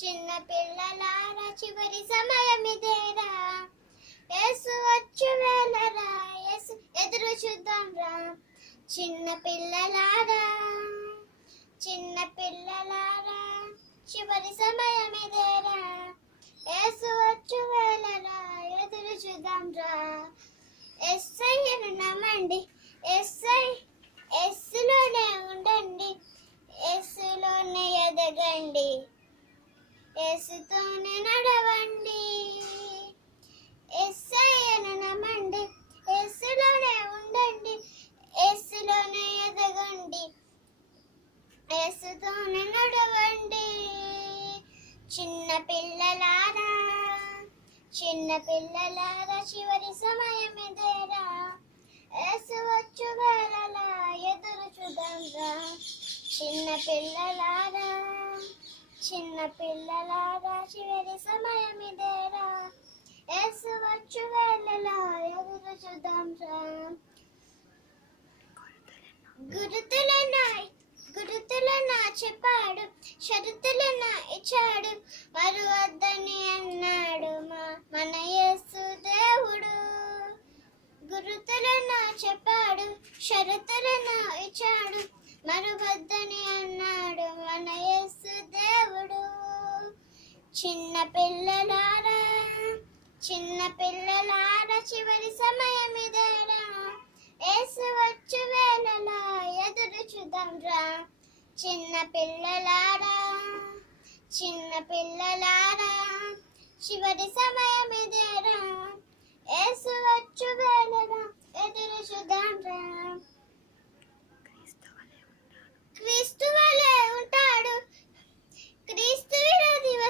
చిన్న పిల్లలారా చివరి సమయమిదేరా, యేసు వచ్చు వేళరా, యేసు ఎదురు చూద్దాం రా. చిన్న పిల్లలారా చివరి సమయమిదేరా, యేసు వచ్చు వేళరా, ఎదురు చూద్దాం రా. యేసయ్యను నమ్మండి, యేసులోనే ఉండండి, యేసులోనే ఎదగండి, యేసుతోనే నడవండి. యేసయ్యను నమ్మండి, యేసులోనే ఉండండి, యేసులోనే ఎదగండి, యేసుతోనే నడవండి. చిన్న పిల్లలారా చివరి సమయమిదేరా, యేసు వచ్చు వేళలా ఎదురు చూద్దాం రా. చిన్న పిల్లలారా చివరి సమయమిదేరా, యేసు వచ్చు వేళలా ఎదురు చూద్దాం రా. గురుతులనా చెప్పాడు, షరతులనా ఇచ్చాడు, మరువద్దని అన్నాడు మన యేసు దేవుడు. గురుతులనా చెప్పాడు, షరతులనా ఇచ్చాడు, మరువద్దని అన్నాడు మన యేసు దేవుడు. చిన్న పిల్లలారా చివరి సమయమిదేరా, యేసు వచ్చు వేళలా ఎదురు చూద్దాం రా. చిన్న పిల్లలారా చివరి సమయమిదేరా, యేసు వచ్చు వేళలా ఎదురు చూద్దాం రా. క్రీస్తు వలె ఉంటాడు,